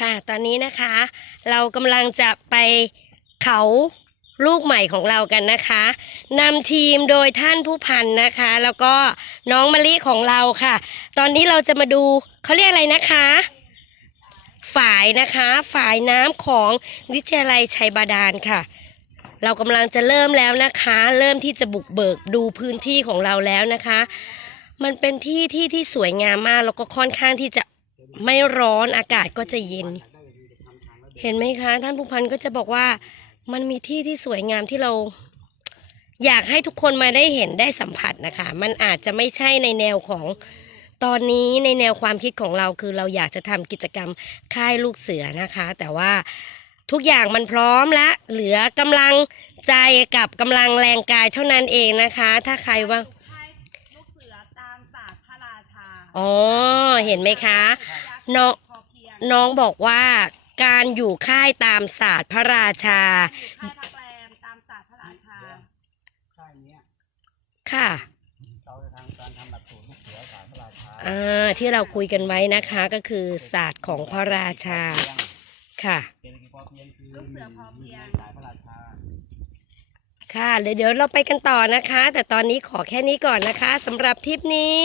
ค่ะ ตอนนี้นะคะ เรากำลังจะไปเขาลูกใหม่ของเรากันนะคะนำทีมโดยท่านผู้พันนะคะ แล้วก็น้องมะลิของเราค่ะ ตอนนี้เราจะมาดูเขาเรียกอะไรนะคะ ฝายนะคะ ฝายน้ำของวิทยาลัยชัยบาดาลค่ะ เรากำลังจะเริ่มแล้วนะคะ เริ่มที่จะบุกเบิกดูพื้นที่ของเราแล้วนะคะ มันเป็นที่ที่ที่สวยงามมากแล้วก็ค่อนข้างที่จะ ไม่ร้อนอากาศก็จะเย็น เห็นไหมคะ ท่านผู้พันก็จะบอกว่ามันมีที่ที่สวยงามที่เรา อยากให้ทุกคนมาได้เห็นได้สัมผัสนะคะ มันอาจจะไม่ใช่ในแนวของตอนนี้ในแนวความคิดของเราคือเราอยากจะทำกิจกรรมค่ายลูกเสือนะคะ แต่ว่าทุกอย่างมันพร้อมและ เหลือกำลังใจกับกำลังแรงกายเท่านั้นเองนะคะ ถ้าใครว่าค่ายลูกเสือตามศาสตร์พระราชา อ๋อ เห็นไหมคะ น้องน้องบอกว่าการอยู่ค่ายตามศาสตร์พระราชา ค่ายพักแรมตามศาสตร์พระราชา ค่ายเนี้ยค่ะเราจะทำการทำหลักสูตรลูกเสือสายพระราชาอ่าที่เราคุยกันไว้นะคะก็คือศาสตร์ของพระราชาค่ะเศรษฐกิจพอเพียงคือลูกเสือพอเพียงสายพระราชาค่ะเดี๋ยวเราไปกันต่อนะคะ แต่ตอนนี้ขอแค่นี้ก่อนนะคะสำหรับทริปนี้